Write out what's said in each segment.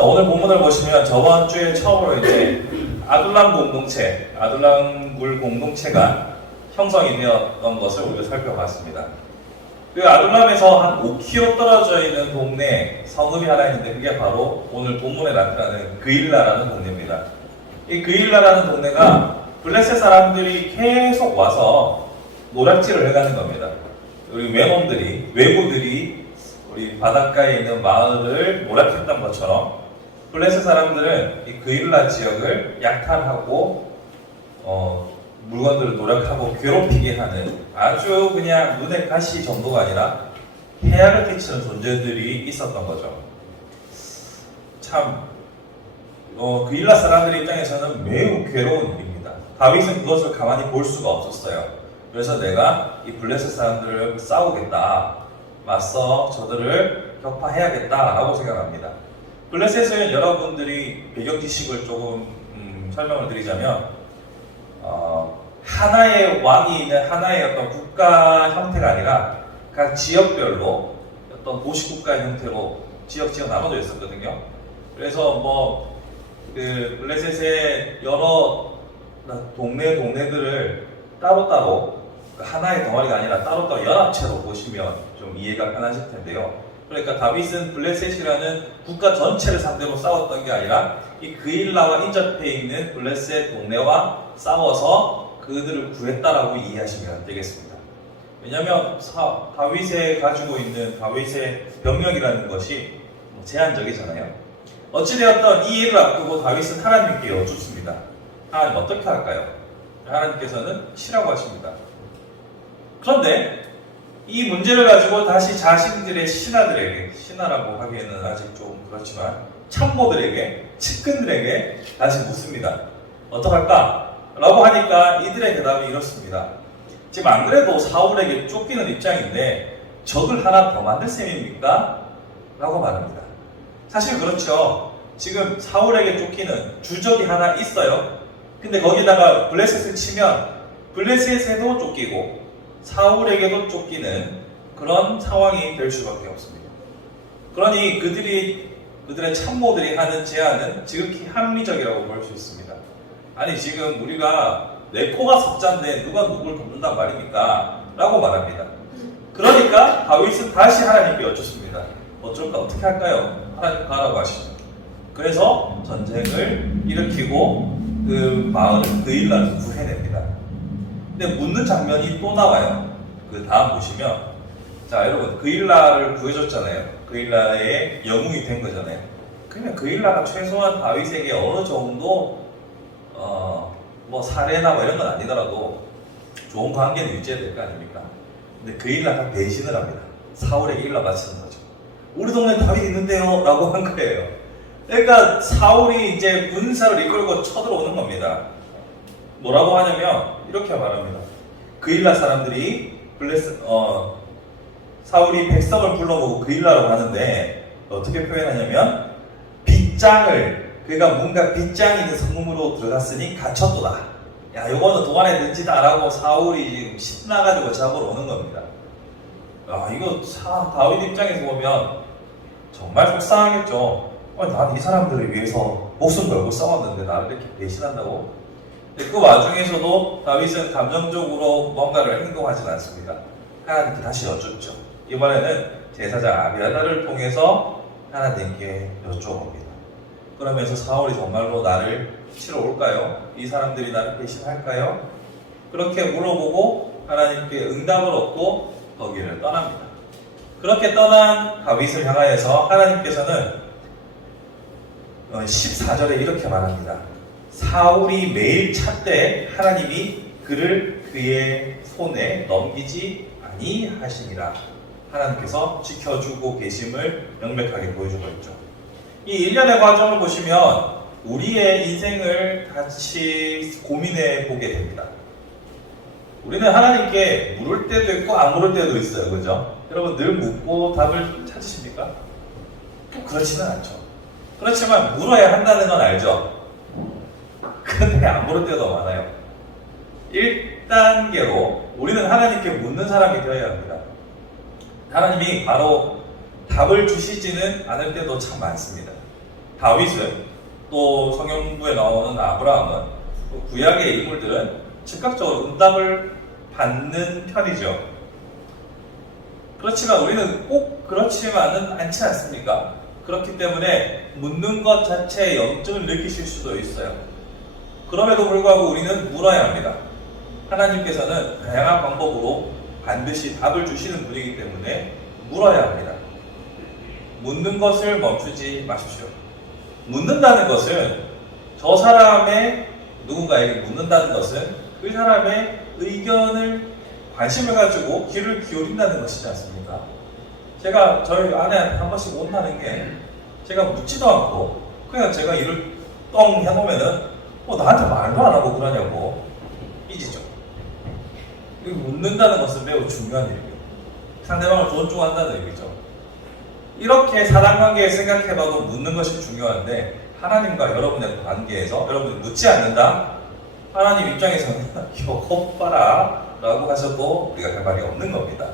자, 오늘 본문을 보시면 저번 주에 처음으로 이제 아둘람 공동체, 아둘람굴 공동체가 형성이 되었던 것을 우리가 살펴봤습니다. 그 아둘람에서 한 5km 떨어져 있는 동네 성읍이 하나 있는데 그게 바로 오늘 본문에 나타나는 그일라라는 동네입니다. 이 그일라라는 동네가 블레셋 사람들이 계속 와서 노략질을 해가는 겁니다. 우리 외부들이 우리 바닷가에 있는 마을을 노략했던 것처럼 블레셋 사람들은 이 그일라 지역을 약탈하고 물건들을 노략하고 괴롭히게 하는 아주 그냥 눈에 가시 정도가 아니라 해악을 끼치는 존재들이 있었던 거죠. 참 그일라 사람들 입장에서는 매우 괴로운 일입니다. 다윗은 그것을 가만히 볼 수가 없었어요. 그래서 내가 이 블레셋 사람들을 싸우겠다, 맞서 저들을 격파해야겠다라고 생각합니다. 블레셋은 여러분들이 배경 지식을 조금 설명을 드리자면 하나의 왕이 있는 하나의 어떤 국가 형태가 아니라 각 지역별로 어떤 도시국가 형태로 지역 나눠져 있었거든요. 그래서 그 블레셋의 여러 동네들을 따로따로 하나의 덩어리가 아니라 따로따로 연합체로 보시면 좀 이해가 편하실 텐데요. 그러니까 다윗은 블레셋이라는 국가 전체를 상대로 싸웠던 게 아니라 이 그일라와 인접해 있는 블레셋 동네와 싸워서 그들을 구했다라고 이해하시면 되겠습니다. 왜냐하면 다윗이 가지고 있는 다윗의 병력이라는 것이 제한적이잖아요. 어찌되었던 이 일을 앞두고 다윗은 하나님께 여쭙습니다. 하나님 어떻게 할까요? 하나님께서는 치라고 하십니다. 그런데 이 문제를 가지고 다시 자신들의 신하라고 하기에는 아직 좀 그렇지만 참모들에게, 측근들에게 다시 묻습니다. 어떡할까? 라고 하니까 이들의 대답이 이렇습니다. 지금 안 그래도 사울에게 쫓기는 입장인데 적을 하나 더 만들 셈입니까? 라고 말합니다. 사실 그렇죠. 지금 사울에게 쫓기는 주적이 하나 있어요. 근데 거기다가 블레셋을 치면 블레셋에도 쫓기고 사울에게도 쫓기는 그런 상황이 될 수밖에 없습니다. 그러니 그들의 참모들이 하는 제안은 지극히 합리적이라고 볼 수 있습니다. 아니 지금 우리가 내 코가 석자인데 누가 누굴 돕는단 말입니까? 라고 말합니다. 그러니까 다윗은 다시 하나님께 여쭙습니다. 어쩔까? 어떻게 할까요? 하나님 가라고 하시죠. 그래서 전쟁을 일으키고 그 마을을 그일라를 구해냅니다. 근데 묻는 장면이 또 나와요. 그 다음 보시면, 자 여러분 그일라를 구해줬잖아요. 그일라의 영웅이 된 거잖아요. 그러면 그일라가 최소한 다윗에게 어느 정도 사례나 이런 건 아니더라도 좋은 관계는 유지해야 될 거 아닙니까? 근데 그일라가 배신을 합니다. 사울에게 일러 바치는 거죠. 우리 동네에 다윗 있는데요? 라고 한 거예요. 그러니까 사울이 이제 군사를 이끌고 쳐들어오는 겁니다. 뭐라고 하냐면 이렇게 말합니다. 그일라 사람들이 사울이 백성을 불러모으고 그일라라고 하는데 어떻게 표현하냐면 그러니까 뭔가 빗장이 있는 성문으로 들어갔으니 갇혔도다. 야 요거는 도안에 든지다 라고 사울이 지금 신나가지고 잡으러 오는 겁니다. 이거 다윗 입장에서 보면 정말 속상하겠죠. 난 이 사람들을 위해서 목숨 걸고 싸웠는데 나를 이렇게 배신한다고? 그 와중에서도 다윗은 감정적으로 뭔가를 행동하지는 않습니다. 하나님께 다시 여쭙죠. 이번에는 제사장 아비아달을 통해서 하나님께 여쭤봅니다. 그러면서 사울이 정말로 나를 치러 올까요? 이 사람들이 나를 배신할까요? 그렇게 물어보고 하나님께 응답을 얻고 거기를 떠납니다. 그렇게 떠난 다윗을 향하여서 하나님께서는 14절에 이렇게 말합니다. 사울이 매일 찾되 하나님이 그를 그의 손에 넘기지 아니하시니라. 하나님께서 지켜주고 계심을 명백하게 보여주고 있죠. 이 일련의 과정을 보시면 우리의 인생을 같이 고민해 보게 됩니다. 우리는 하나님께 물을 때도 있고 안 물을 때도 있어요. 그죠? 여러분 늘 묻고 답을 찾으십니까? 그렇지는 않죠. 그렇지만 물어야 한다는 건 알죠? 근데 안 물을 때도 많아요. 1단계로 우리는 하나님께 묻는 사람이 되어야 합니다. 하나님이 바로 답을 주시지는 않을 때도 참 많습니다. 다윗은 또 성경부에 나오는 아브라함은 또 구약의 인물들은 즉각적으로 응답을 받는 편이죠. 그렇지만 우리는 꼭 그렇지만은 않지 않습니까? 그렇기 때문에 묻는 것 자체에 염증을 느끼실 수도 있어요. 그럼에도 불구하고 우리는 물어야 합니다. 하나님께서는 다양한 방법으로 반드시 답을 주시는 분이기 때문에 물어야 합니다. 묻는 것을 멈추지 마십시오. 묻는다는 것은 저 사람의 누군가에게 묻는다는 것은 그 사람의 의견을 관심을 가지고 귀를 기울인다는 것이지 않습니까? 제가 저희 아내한테 한 번씩 혼나는 게 제가 묻지도 않고 그냥 제가 이를 똥 해놓으면은 나한테 말도 안 하고 그러냐고 삐지죠. 묻는다는 것은 매우 중요한 일입니다. 상대방을 존중한다는 의미죠. 이렇게 사람관계에 생각해봐도 묻는 것이 중요한데 하나님과 여러분의 관계에서 여러분이 묻지 않는다? 하나님 입장에서는 이거 봐라 라고 하셔도 우리가 할 말이 없는 겁니다.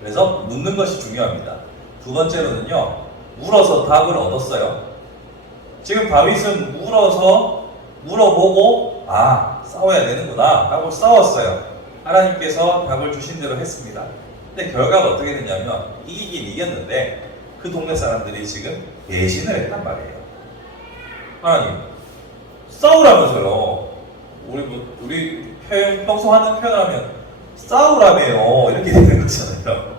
그래서 묻는 것이 중요합니다. 두 번째로는요, 물어서 답을 얻었어요. 지금 다윗은 물어보고 싸워야 되는구나 하고 싸웠어요. 하나님께서 답을 주신 대로 했습니다. 근데 결과가 어떻게 됐냐면 이기긴 이겼는데 그 동네 사람들이 지금 배신을 했단 말이에요. 하나님 싸우라면서요. 우리 평소 하는 표현을 하면 싸우라며요 이렇게 되는 거잖아요.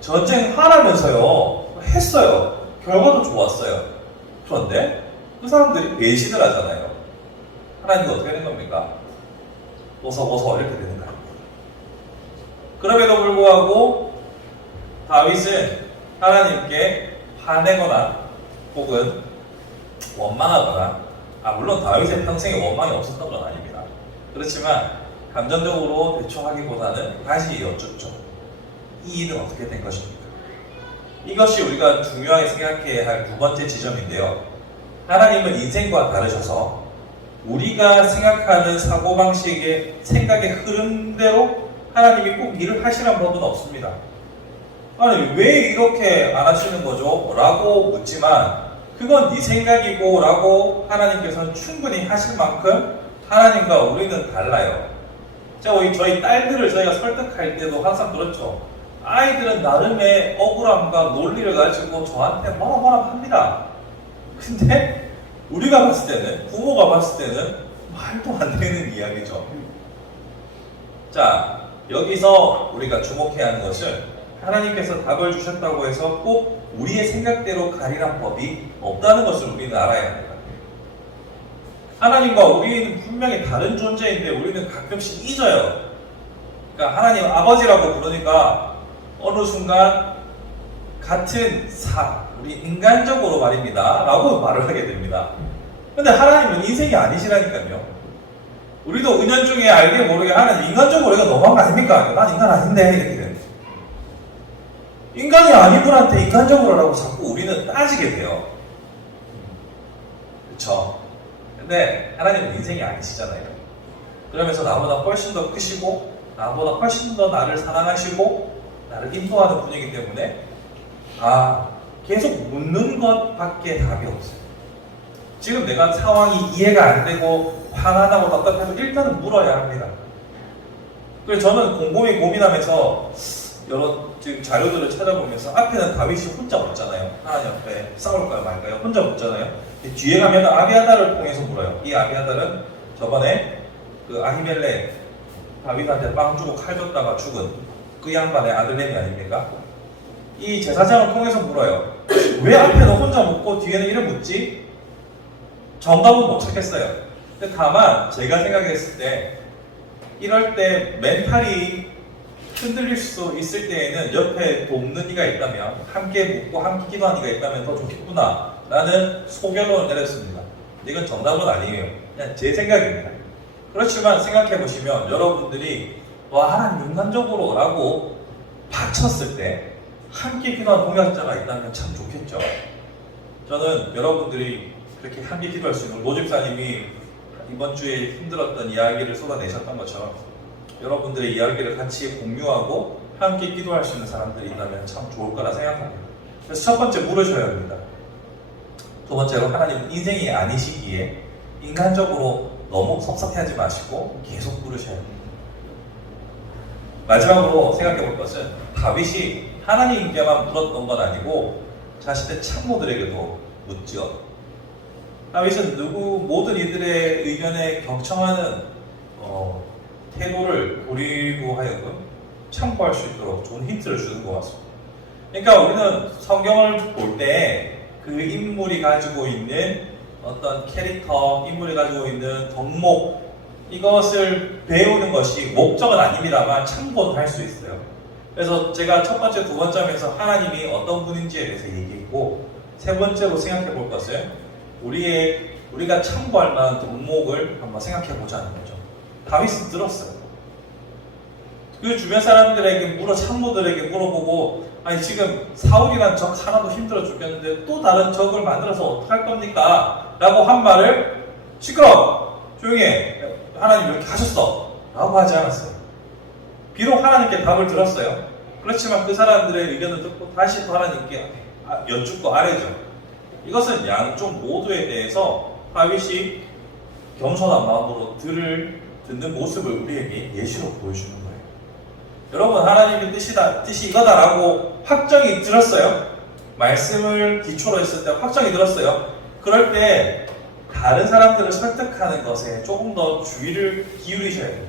전쟁하라면서요. 했어요. 결과도 좋았어요. 그런데 그 사람들이 배신을 하잖아요. 하나님은 어떻게 된 겁니까? 보서 이렇게 되는 거예요. 그럼에도 불구하고 다윗은 하나님께 화내거나 혹은 원망하거나 물론 다윗의 평생에 원망이 없었던 건 아닙니다. 그렇지만 감정적으로 대처하기보다는 다시 여쭙죠. 이 일은 어떻게 된 것입니까? 이것이 우리가 중요하게 생각해야 할 두 번째 지점인데요. 하나님은 인생과 다르셔서 우리가 생각하는 사고방식의 생각의 흐름대로 하나님이 꼭 일을 하시라는 법은 없습니다. 아니 왜 이렇게 안 하시는 거죠? 라고 묻지만 그건 네 생각이고 라고 하나님께서는 충분히 하실 만큼 하나님과 우리는 달라요. 저희 딸들을 저희가 설득할 때도 항상 그렇죠. 아이들은 나름의 억울함과 논리를 가지고 저한테 뭐라 합니다. 근데 우리가 봤을 때는, 부모가 봤을 때는 말도 안 되는 이야기죠. 자, 여기서 우리가 주목해야 하는 것은 하나님께서 답을 주셨다고 해서 꼭 우리의 생각대로 가리란 법이 없다는 것을 우리는 알아야 합니다. 하나님과 우리는 분명히 다른 존재인데 우리는 가끔씩 잊어요. 그러니까 하나님 아버지라고 부르니까 어느 순간 같은 우리 인간적으로 말입니다 라고 말을 하게 됩니다. 근데 하나님은 인생이 아니시라니까요. 우리도 은연중에 알게 모르게 하나님 인간적으로 우리가 너무한 거 아닙니까? 난 인간 아닌데 이렇게 되는 거예요. 인간이 아닌 분한테 인간적으로라고 자꾸 우리는 따지게 돼요. 그렇죠? 근데 하나님은 인생이 아니시잖아요. 그러면서 나보다 훨씬 더 크시고 나보다 훨씬 더 나를 사랑하시고 나를 인도하는 분이기 때문에 계속 묻는 것밖에 답이 없어요. 지금 내가 상황이 이해가 안 되고 화가 나고 답답해서 일단은 물어야 합니다. 그래서 저는 곰곰이 고민하면서 여러 지금 자료들을 찾아보면서 앞에는 다윗이 혼자 묻잖아요. 하나님 앞에 싸울까요 말까요? 혼자 묻잖아요. 뒤에 가면 아비아달을 통해서 물어요. 이 아비아달은 저번에 그 아히멜렉 다윗한테 빵 주고 칼 줬다가 죽은 그 양반의 아들내미 아닙니까? 이 제사장을 통해서 물어요. 왜 앞에는 혼자 묻고 뒤에는 이를 묻지? 정답은 못 찾겠어요. 근데 다만 제가 생각했을 때 이럴 때 멘탈이 흔들릴 수 있을 때에는 옆에 돕는 이가 있다면 함께 묻고 함께 기도하는 이가 있다면 더 좋겠구나 라는 소견을 내렸습니다. 이건 정답은 아니에요. 그냥 제 생각입니다. 그렇지만 생각해 보시면 여러분들이 하나님 인간적으로 라고 바쳤을 때 함께 기도하는 동역자가 있다면 참 좋겠죠. 저는 여러분들이 그렇게 함께 기도할 수 있는 노집사님이 이번 주에 힘들었던 이야기를 쏟아내셨던 것처럼 여러분들의 이야기를 같이 공유하고 함께 기도할 수 있는 사람들이 있다면 참 좋을 거라 생각합니다. 그래서 첫 번째 물으셔야 합니다. 두 번째로 하나님은 인생이 아니시기에 인간적으로 너무 섭섭해하지 마시고 계속 부르셔야 됩니다. 마지막으로 생각해 볼 것은 다윗이 하나님께만 물었던 건 아니고 자신의 참모들에게도 묻지요. 다윗은 모든 이들의 의견에 경청하는 태도를 우리로 하여금 참고할 수 있도록 좋은 힌트를 주는 것 같습니다. 그러니까 우리는 성경을 볼 때 그 인물이 가지고 있는 어떤 캐릭터, 인물이 가지고 있는 덕목, 이것을 배우는 것이 목적은 아닙니다만 참고는 할 수 있어요. 그래서 제가 첫 번째, 두 번째에서 하나님이 어떤 분인지에 대해서 얘기했고, 세 번째로 생각해 볼 것은 우리가 참고할 만한 덕목을 한번 생각해 보자는 거죠. 다윗은 들었어요. 그 주변 사람들에게 참모들에게 물어보고, 아니 지금 사울이란 적 하나도 힘들어 죽겠는데 또 다른 적을 만들어서 어떡할 겁니까? 라고 한 말을 시끄러워! 조용히 해! 하나님 이렇게 하셨어! 라고 하지 않았어요. 비록 하나님께 답을 들었어요. 그렇지만 그 사람들의 의견을 듣고 다시 또 하나님께 여쭙고 아뢰죠. 이것은 양쪽 모두에 대해서 다윗이 겸손한 마음으로 듣는 모습을 우리에게 예시로 보여주는 거예요. 여러분, 하나님의 뜻이 이거다라고 확정이 들었어요. 말씀을 기초로 했을 때 확정이 들었어요. 그럴 때 다른 사람들을 설득하는 것에 조금 더 주의를 기울이셔야 돼요.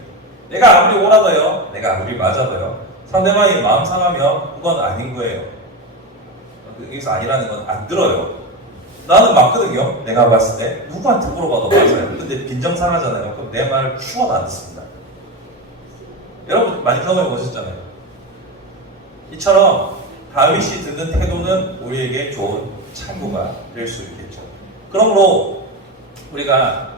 내가 아무리 옳아도요, 내가 아무리 맞아도요, 상대방이 마음 상하면 그건 아닌 거예요. 여기서 아니라는 건 안 들어요. 나는 맞거든요. 내가 봤을 때 누구한테 물어봐도 맞아요. 근데 빈정상하잖아요. 그럼 내 말을 추워도 안 듣습니다. 여러분 많이 경험해 보셨잖아요. 이처럼 다윗이 듣는 태도는 우리에게 좋은 참고가 될 수 있겠죠. 그러므로 우리가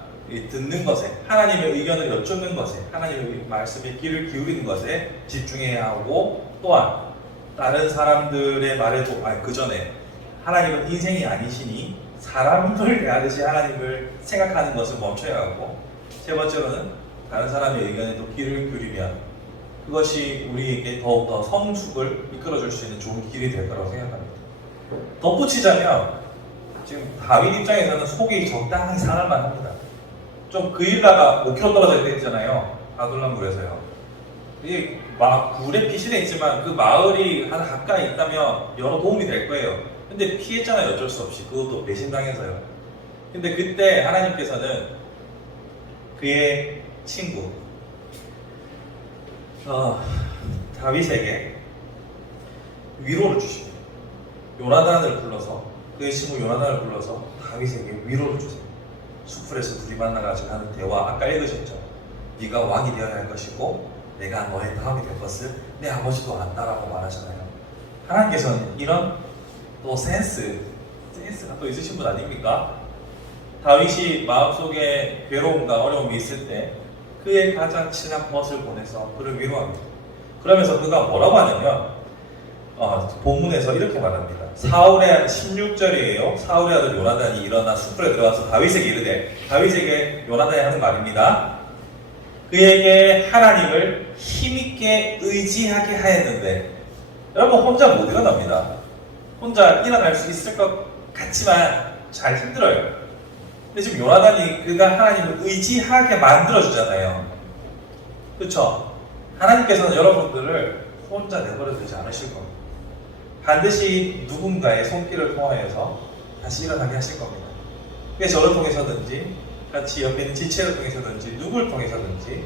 듣는 것에, 하나님의 의견을 여쭙는 것에, 하나님의 말씀에 귀를 기울이는 것에 집중해야 하고, 또한 다른 사람들의 말에도 그 전에 하나님은 인생이 아니시니 사람을 대하듯이 하나님을 생각하는 것을 멈춰야 하고, 세 번째로는 다른 사람의 의견에도 귀를 기울이면 그것이 우리에게 더욱더 성숙을 이끌어줄 수 있는 좋은 길이 될 거라고 생각합니다. 덧붙이자면 지금 다윗 입장에서는 속이 적당히 상할 만합니다. 좀 그일라가 5km 떨어져 있잖아요. 아둘람굴에서요. 이게 굴에 피신해 있지만 그 마을이 하나 가까이 있다면 여러 도움이 될 거예요. 근데 피했잖아요. 어쩔 수 없이. 그것도 배신당해서요. 근데 그때 하나님께서는 그의 친구 다윗에게 위로를 주십니다. 요나단을 불러서, 그의 친구 요나단을 불러서 다윗에게 위로를 주세요. 수풀에서 둘이 만나가지고 하는 대화, 아까 읽으셨죠? 네가 왕이 되어야 할 것이고 내가 너의 다음이 될 것을 내 아버지도 안다라고 말하잖아요. 하나님께서는 이런 또 센스가 또 있으신 분 아닙니까? 다윗이 마음속에 괴로움과 어려움이 있을 때 그의 가장 친한 벗을 보내서 그를 위로합니다. 그러면서 그가 뭐라고 하냐면 본문에서 이렇게 말합니다. 사울의 16절이에요. 사울의 아들 요나단이 일어나 숲으로 들어가서 다윗에게 이르되, 다윗에게 요나단이 하는 말입니다. 그에게 하나님을 힘있게 의지하게 하였는데, 여러분 혼자 못 일어납니다. 혼자 일어날 수 있을 것 같지만 잘 힘들어요. 근데 지금 요나단이 그가 하나님을 의지하게 만들어주잖아요. 그렇죠? 하나님께서는 여러분들을 혼자 내버려 두지 않으실 겁니다. 반드시 누군가의 손길을 통하여서 다시 일어나게 하실 겁니다. 그게 저를 통해서든지 같이 옆에 있는 지체를 통해서든지 누구를 통해서든지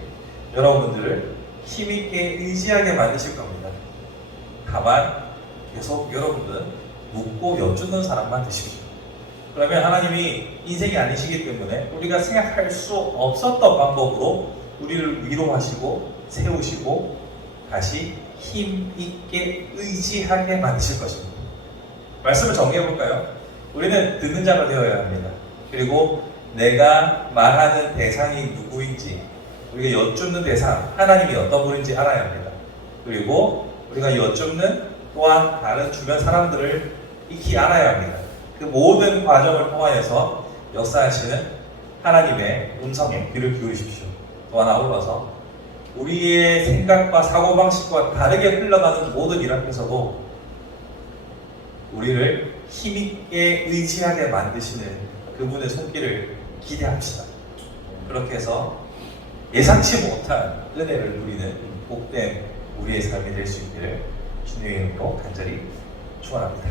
여러분들을 힘있게 의지하게 만드실 겁니다. 다만 계속 여러분들은 묻고 여쭙는 사람만 되십시오. 그러면 하나님이 인생이 아니시기 때문에 우리가 생각할 수 없었던 방법으로 우리를 위로하시고 세우시고 다시 힘있게 의지하게 만드실 것입니다. 말씀을 정리해볼까요? 우리는 듣는 자가 되어야 합니다. 그리고 내가 말하는 대상이 누구인지, 우리가 여쭙는 대상, 하나님이 어떤 분인지 알아야 합니다. 그리고 우리가 여쭙는 또한 다른 주변 사람들을 익히 알아야 합니다. 그 모든 과정을 통하여서 역사하시는 하나님의 음성에 귀를 기울이십시오. 또한 아울러서 우리의 생각과 사고방식과 다르게 흘러가는 모든 일 앞에서도 우리를 힘있게 의지하게 만드시는 그분의 손길을 기대합시다. 그렇게 해서 예상치 못한 은혜를 누리는 복된 우리의 삶이 될 수 있기를 주님의 이름으로 간절히 축원합니다.